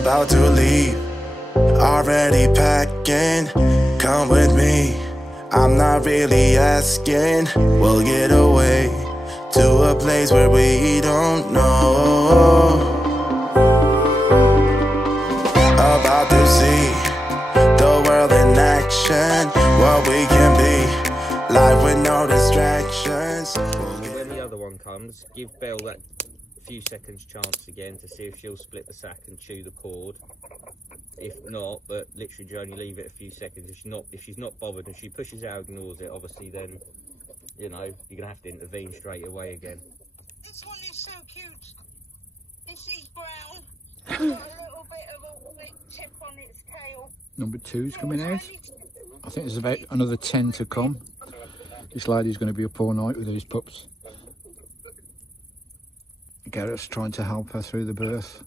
about to leave, already packing. Come with me, I'm not really asking. We'll get away to a place where we don't know. About to see the world in action, what we can be, life with no distractions. When the other one comes, give Belle that few seconds chance again to see if she'll split the sack and chew the cord. If not, but literally you only leave it a few seconds. If she's not bothered and she pushes out, ignores it, obviously then, you know, you're gonna have to intervene straight away again. This one is so cute. This is brown. It's got a little bit of a white tip on its tail. Number 2's coming out. I think there's about another 10 to come. This lady's going to be up all night with these pups. Garrett's trying to help her through the birth.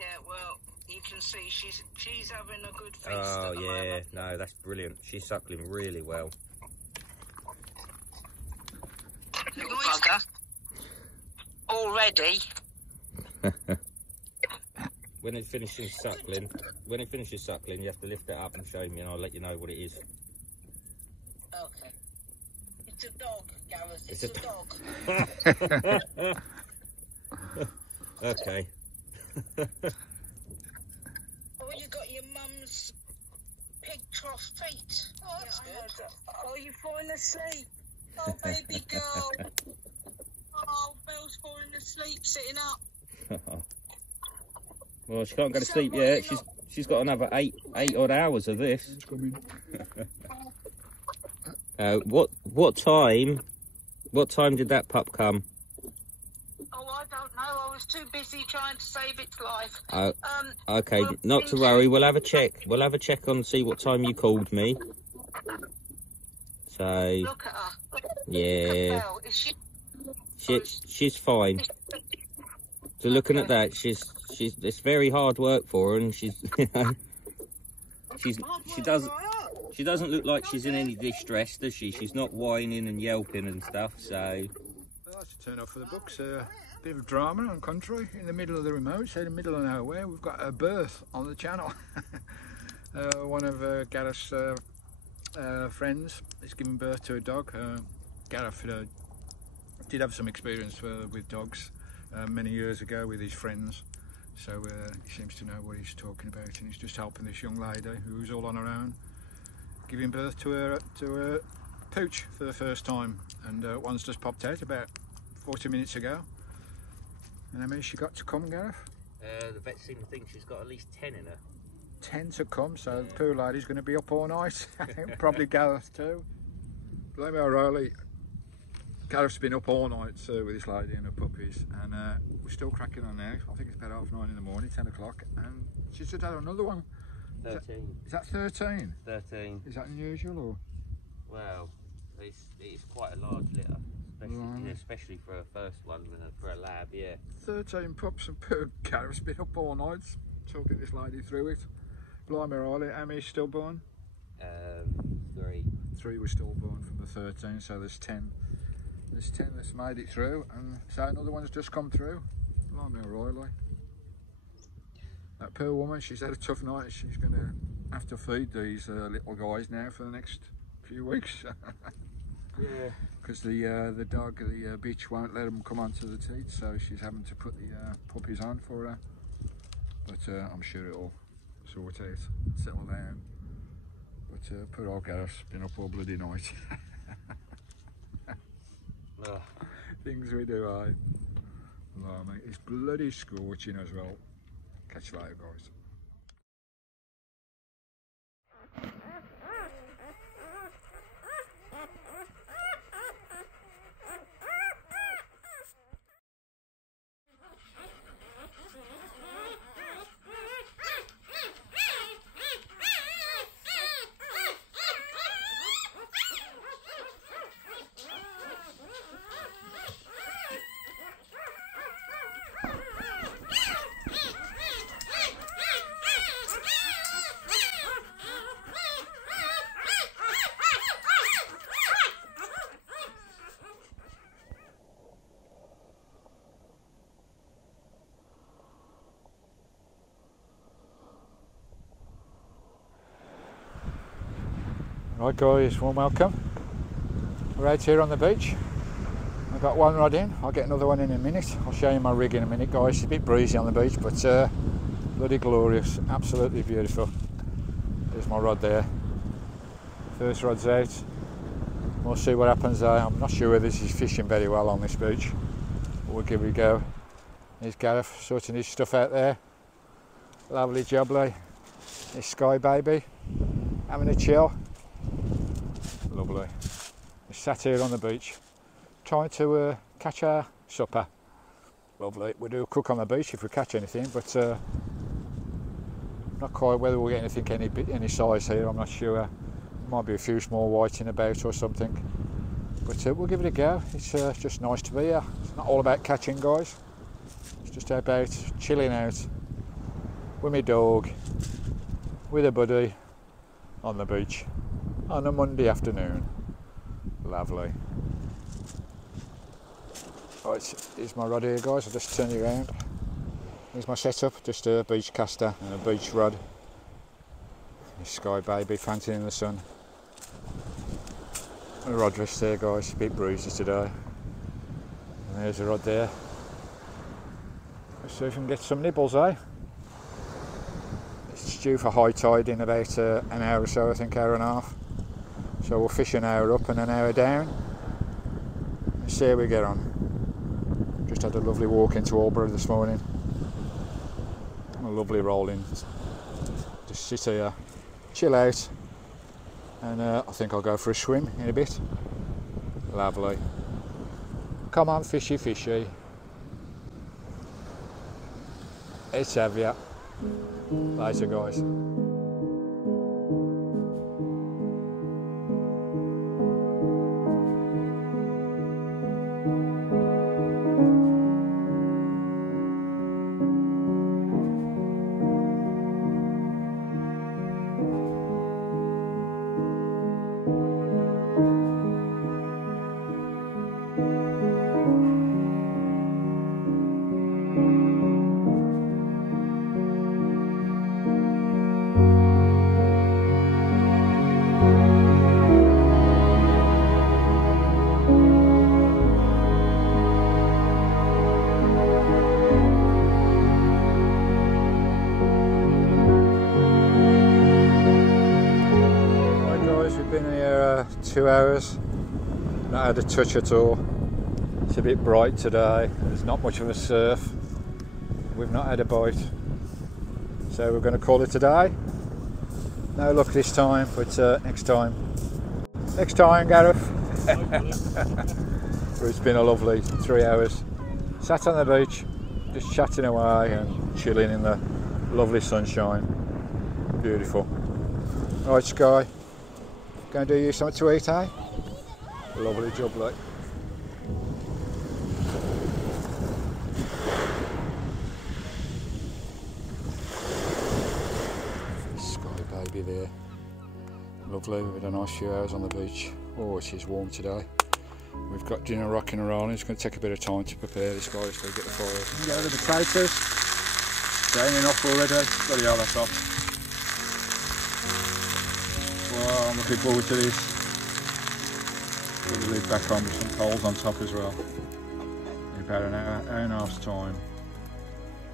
Yeah, well, you can see she's having a good feast. Oh at the yeah, moment. no, that's brilliant. She's suckling really well. Little bugger. Already. When it finishes suckling, you have to lift it up and show me, and I'll let you know what it is. Okay. It's a dog, Gareth. It's a dog. Okay. Oh, you got your mum's pig trough feet. Oh, that's good. Oh, you're falling asleep. Oh, baby girl. Oh, Belle's falling asleep sitting up. Well, she can't go to sleep yet. She's got another eight odd hours of this. What time did that pup come? Oh, I don't know. I was too busy trying to save its life. Okay, well, not to worry. We'll have a check. We'll have a check on see what time you called me. So Look at her. yeah, Belle. Is she? she's fine. So looking at that, it's very hard work for her, and she doesn't look like she's in any distress, does she? She's not whining and yelping and stuff. So That's a turn off for the books. Bit of drama on country in the middle of the remote, so in the middle of nowhere. We've got a birth on the channel. One of Gareth's friends is giving birth to a dog. Gareth did have some experience with dogs many years ago with his friends, so he seems to know what he's talking about, and he's just helping this young lady who's all on her own, giving birth to a pooch for the first time, and one's just popped out about 40 minutes ago. And how many she got to come, Gareth? the vet seem to think she's got at least 10 in her. 10 to come, so the poor lady's going to be up all night. Probably Gareth too. Blame me O'Reilly. Gareth's been up all night with this lady and her puppies, and we're still cracking on now. I think it's about 9:30 in the morning, 10 o'clock, and she's just had another one. 13. Is that 13? 13. Is that unusual or? Well, it's quite a large litter, especially for a first one, for a lab, yeah. 13 pups, and poor Gareth's been up all night talking this lady through it. Blimey Riley, how many stillborn? 3. 3 were stillborn from the 13, so there's 10. There's 10 that's made it through, and so another one's just come through. Blimey Riley. That poor woman, she's had a tough night. She's going to have to feed these little guys now for the next few weeks. Yeah. Because the dog, the bitch, won't let them come onto the teat, so she's having to put the puppies on for her. But I'm sure it'll sort out, settle down. But poor old Gareth's been up all bloody night. Things we do, aye. Blimey, it's bloody scorching as well. Catch you later, guys. Right guys, warm welcome. We're out here on the beach. I've got one rod in, I'll get another one in a minute. I'll show you my rig in a minute guys. It's a bit breezy on the beach, but bloody glorious, absolutely beautiful. There's my rod there. First rod's out. We'll see what happens there. I'm not sure whether this is fishing very well on this beach. But we'll give it a go. There's Gareth sorting his stuff out there. Lovely jubbly. There's Skye baby, having a chill. Lovely. We're sat here on the beach, trying to catch our supper. Lovely. We do cook on the beach if we catch anything, but not quite whether we'll get anything any size here. I'm not sure. Might be a few small whiting about or something, but we'll give it a go. It's just nice to be here. It's not all about catching guys. It's just about chilling out with my dog, with a buddy on the beach on a Monday afternoon. Lovely. Right, here's my rod here guys, I'll just turn you around. Here's my setup, just a beach caster and a beach rod. This Skye baby fanting in the sun. And a rod rest there guys, a bit breezy today. And there's a rod there. Let's see if we can get some nibbles, eh? It's due for high tide in about an hour or so, I think, hour and a half. So we'll fish an hour up and an hour down and see how we get on. Just had a lovely walk into Aldeburgh this morning. A lovely roll in. Just sit here, chill out, and I think I'll go for a swim in a bit. Lovely. Come on, fishy, fishy. Let's have ya. Later, guys. Been here 2 hours, not had a touch at all. It's a bit bright today, there's not much of a surf, we've not had a bite, so we're going to call it a day. No luck this time, but next time Gareth. But it's been a lovely 3 hours, sat on the beach just chatting away and chilling in the lovely sunshine. Beautiful. Right Skye, going to do you something to eat, eh? Lovely job, like. Skye baby there. Lovely, we've had a nice few hours on the beach. Oh, it is warm today. We've got dinner rocking and rolling. It's going to take a bit of time to prepare this, guys, so get the fire. Go to the potatoes. Draining off already. Bloody hell, that's off. Wow, I'm looking forward to this. Put the lid back on with some coals on top as well. In about an hour and a half's time,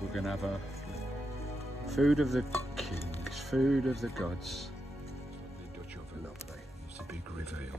we're going to have a food of the kings, food of the gods. The Dutch oven, lovely. It's a big reveal.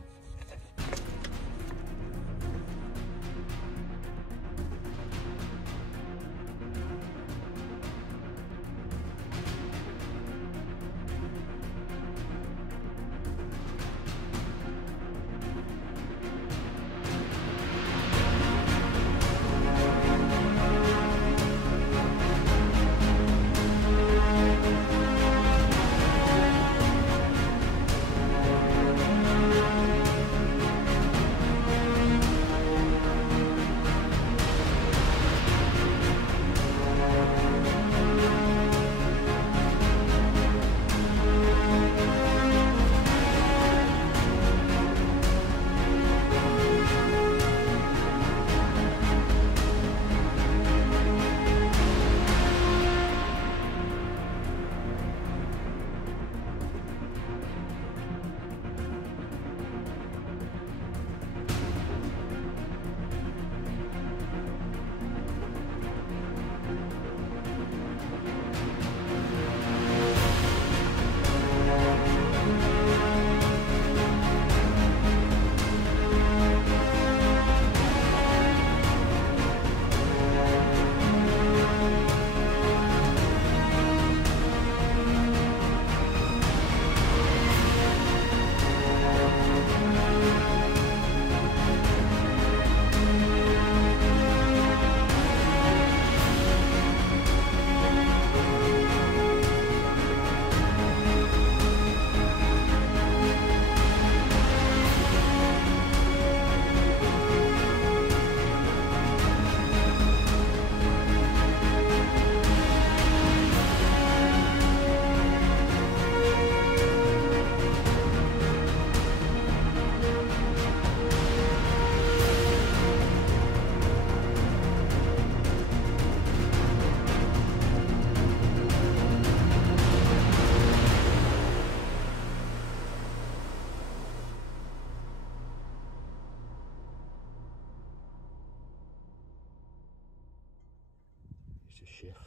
chef.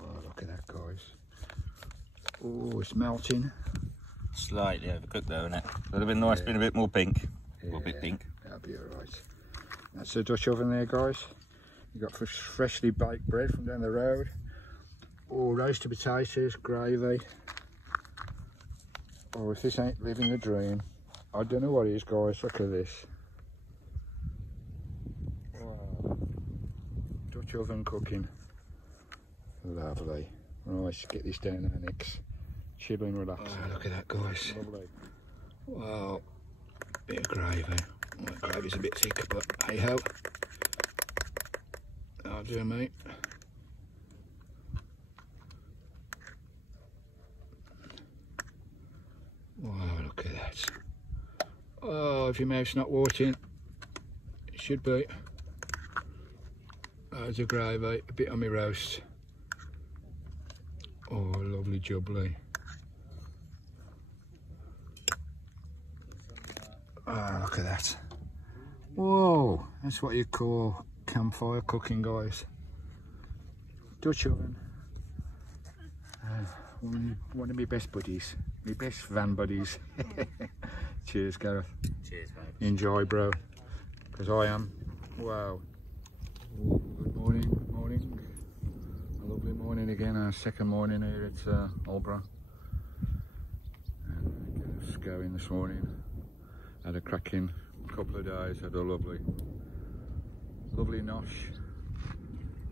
Oh, look at that, guys. Oh, it's melting. Slightly overcooked though, isn't it? Would have been nice being a bit more pink. Yeah, Or a bit pink. That'll be alright. That's the Dutch oven there, guys. You got freshly baked bread from down the road. Oh, roasted potatoes, gravy. Oh, if this ain't living the dream, I don't know what it is, guys. Look at this. Wow. Dutch oven cooking. Lovely. Right, let's get this down our necks. Chill and relax. Oh, look at that, guys. Lovely. Wow. Bit of gravy. Well, the gravy's a bit thick, but hey ho. I'll do, mate. Wow, look at that. Oh, if your mouth's not watering, it should be. There's a gravy, a bit on my roast. Oh, lovely jubbly. Oh, look at that. Whoa, that's what you call campfire cooking, guys. Dutch oven. One of my best buddies, my best van buddies. Cheers, Gareth. Cheers, mate. Enjoy, bro, because I am. Wow. Ooh, good morning, good morning. A lovely morning again, our second morning here at Aldeburgh. And just going this morning. Had a cracking couple of days, had a lovely nosh,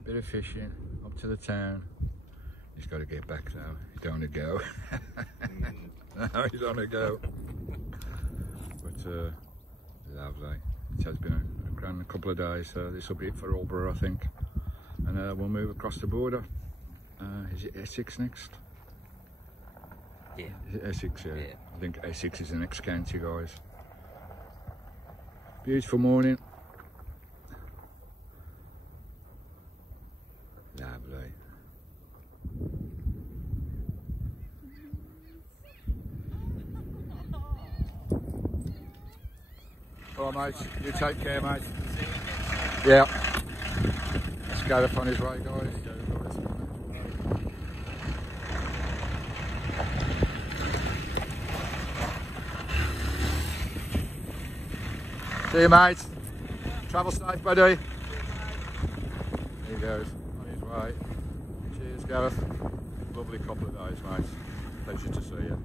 bit of fishing, up to the town. He's got to get back now, he don't want to go. No, he don't want to go. But lovely. It has been a grand couple of days, so this will be it for Aldeburgh, I think. And we'll move across the border. Is it Essex next? Yeah. Is it Essex? Yeah. Yeah. I think Essex is the next county, guys. Beautiful morning. Lovely. All right, mate. You take care, mate. Yeah. Let's go on his way, guys. See you, mate. Travel safe, buddy. There he goes, on his way. Cheers, Gareth. Lovely couple of days, mate. Pleasure to see you.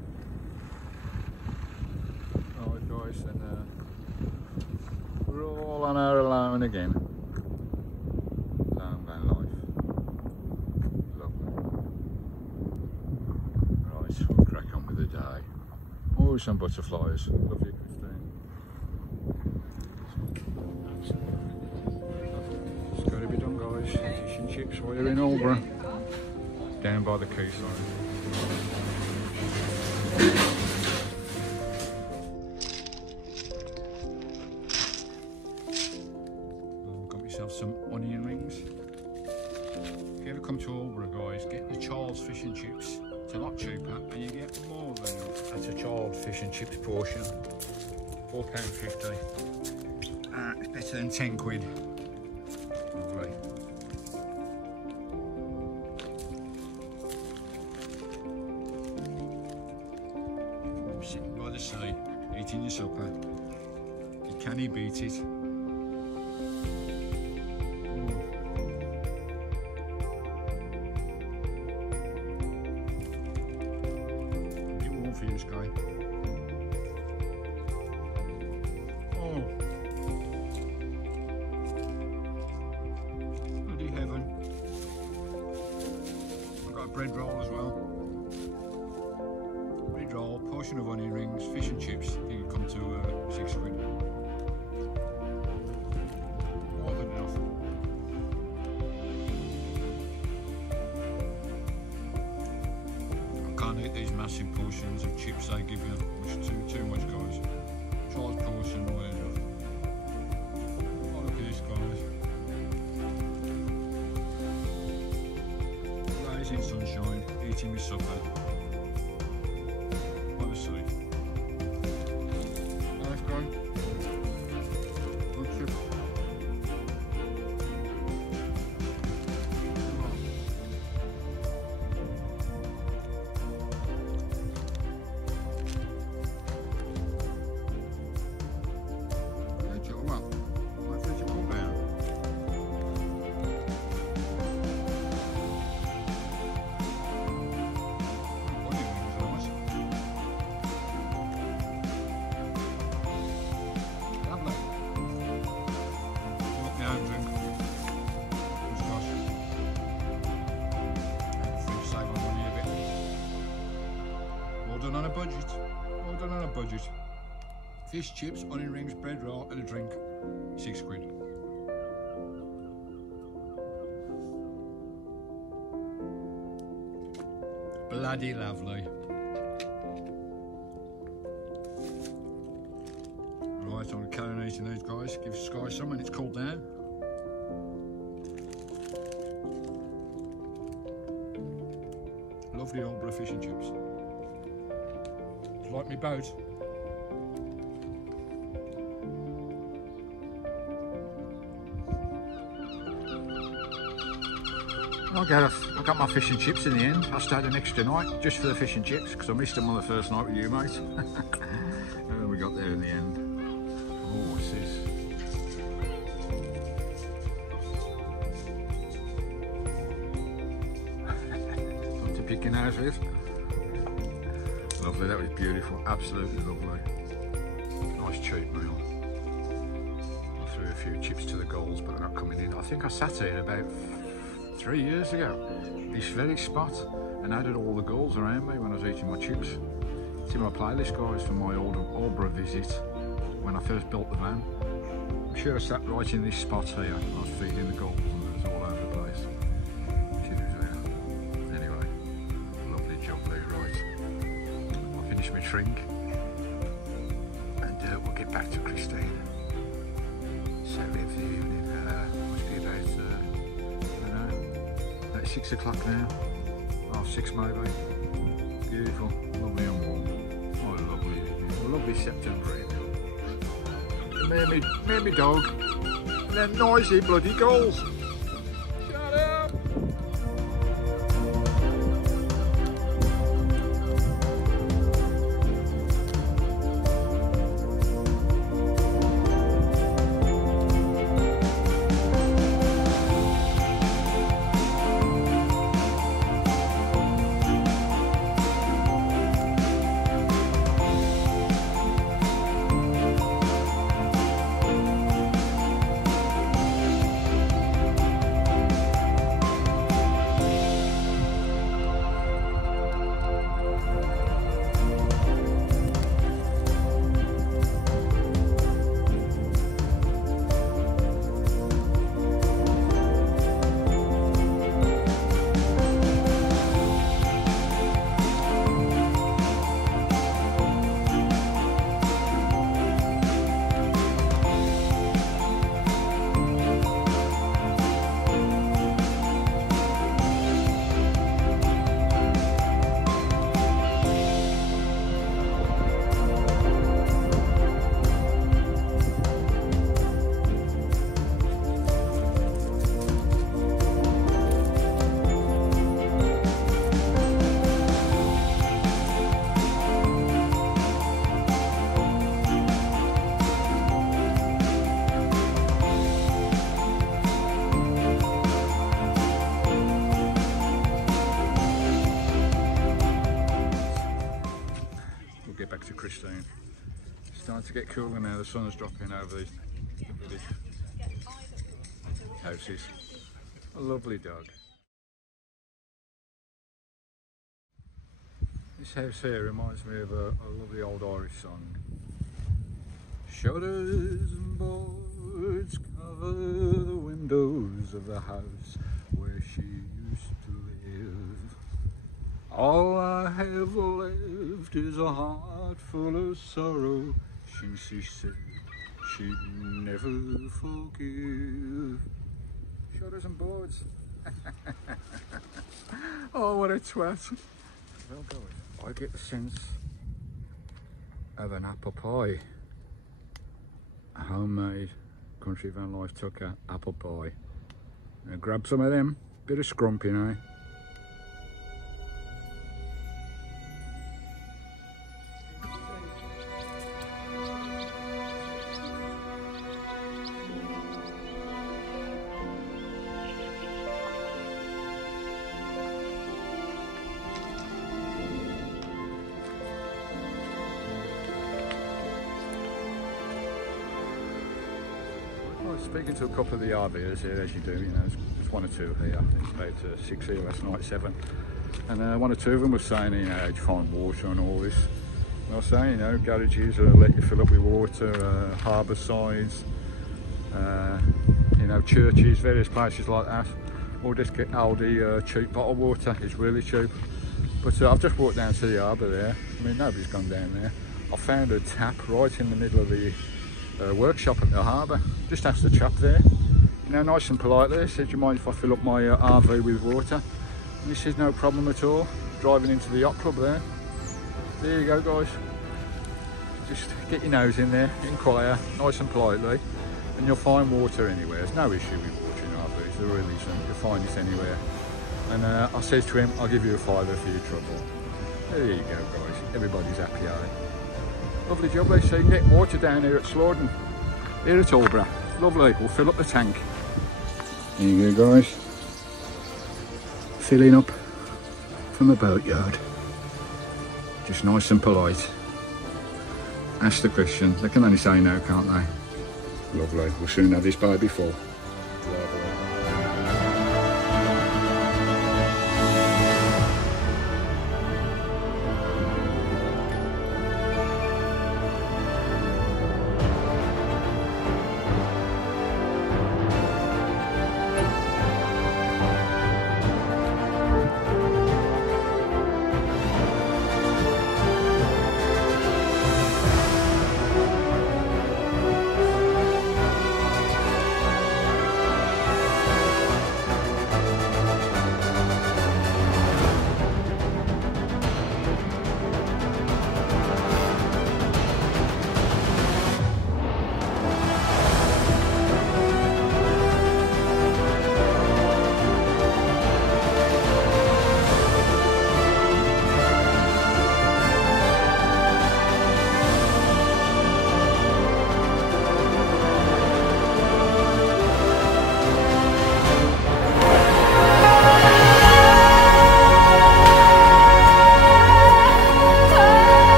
Alright, guys, and we're all on our own again. Down Vanlife. Lovely. Right, we'll crack on with the day. Oh, some butterflies. Lovely. It's got to be done, guys. Fish and chips while you're in Aldeburgh, down by the quayside. Oh, got myself some onion rings. If you ever come to Aldeburgh, guys, get the Charles fish and chips. It's a lot cheaper, and you get more than that's a Charles fish and chips portion. £4.50. It's better than 10 quid. Lovely. I'm sitting by the sea, eating your supper. You can't beat it. Bit warm for you, Skye. Bread roll as well. Bread roll, portion of onion rings, fish and chips. I think it come to 6 quid. More than enough. I can't eat these massive portions of chips they give you. It's too much, guys. Charles portion, more than enough. Oh, look at this, guys. In sunshine, eating my supper. By the sea. Nice, guy. Good chips. done on a budget. All done on a budget. Fish, chips, onion rings, bread roll and a drink. £6. Bloody lovely. Right, I'm carrying on eating these guys. Give Skye some when it's cooled down. Lovely Aldeburgh fish and chips. Like me boat. I got my fish and chips in the end. I stayed an extra night just for the fish and chips because I missed them on the first night with you, mate. And then we got there in the end. Oh, what's this? What to picking out with? Lovely, that was beautiful, absolutely lovely. Nice cheap meal. I threw a few chips to the goals, but they're not coming in. I think I sat here about 3 years ago, this very spot, and added all the goals around me when I was eating my chips. It's in my playlist, guys, from my Aldeburgh visit when I first built the van. I'm sure I sat right in this spot here. I was feeding the goals and it was all over the place. She was there. Anyway, lovely job, Lou, right. I'll finish my drink and we'll get back to Christine. So we have the evening, must be about 6 o'clock now, 6:30 maybe. Beautiful, lovely and warm. Oh, lovely evening. A lovely September evening. Me and me dog, and then noisy bloody goals. Shut up! It's starting to get cooler now, the sun's dropping over the village houses. A lovely dog. This house here reminds me of a lovely old Irish song. Shutters and boards cover the windows of the house where she used to live. All I have left is a heart full of sorrow, since she said she'd never forgive. Shutters and boards. Oh, what a twat. Well, guys, I get the sense of an apple pie. A homemade country Vanlife tucker apple pie. Now grab some of them, bit of scrumping, eh? Speaking to a couple of the RVers here, as you do, you know, there's one or two here. It's about 6 here last night, 7. And one or two of them were saying, you know, how'd you find water and all this. And I was saying, you know, garages let you fill up with water, harbour sides, you know, churches, various places like that. Or just get Aldi cheap bottled water, it's really cheap. But I've just walked down to the harbour there. I mean, nobody's gone down there. I found a tap right in the middle of the workshop at the harbour. Just asked the chap there, you know, nice and politely. I said, do you mind if I fill up my RV with water? And he says, no problem at all. Driving into the yacht club there. There you go, guys. Just get your nose in there, inquire, nice and politely, and you'll find water anywhere. There's no issue with water in RVs, there really isn't. You'll find it anywhere. And I said to him, I'll give you a £5 for your trouble. There you go, guys. Everybody's happy, eh? Lovely jubbly. So you can get water down here at Slawden, here at Aldeburgh. Lovely. We'll fill up the tank. There you go, guys. Filling up from the boatyard. Just nice and polite. Ask the question. They can only say no, can't they? Lovely. We'll soon have this baby full. Lovely.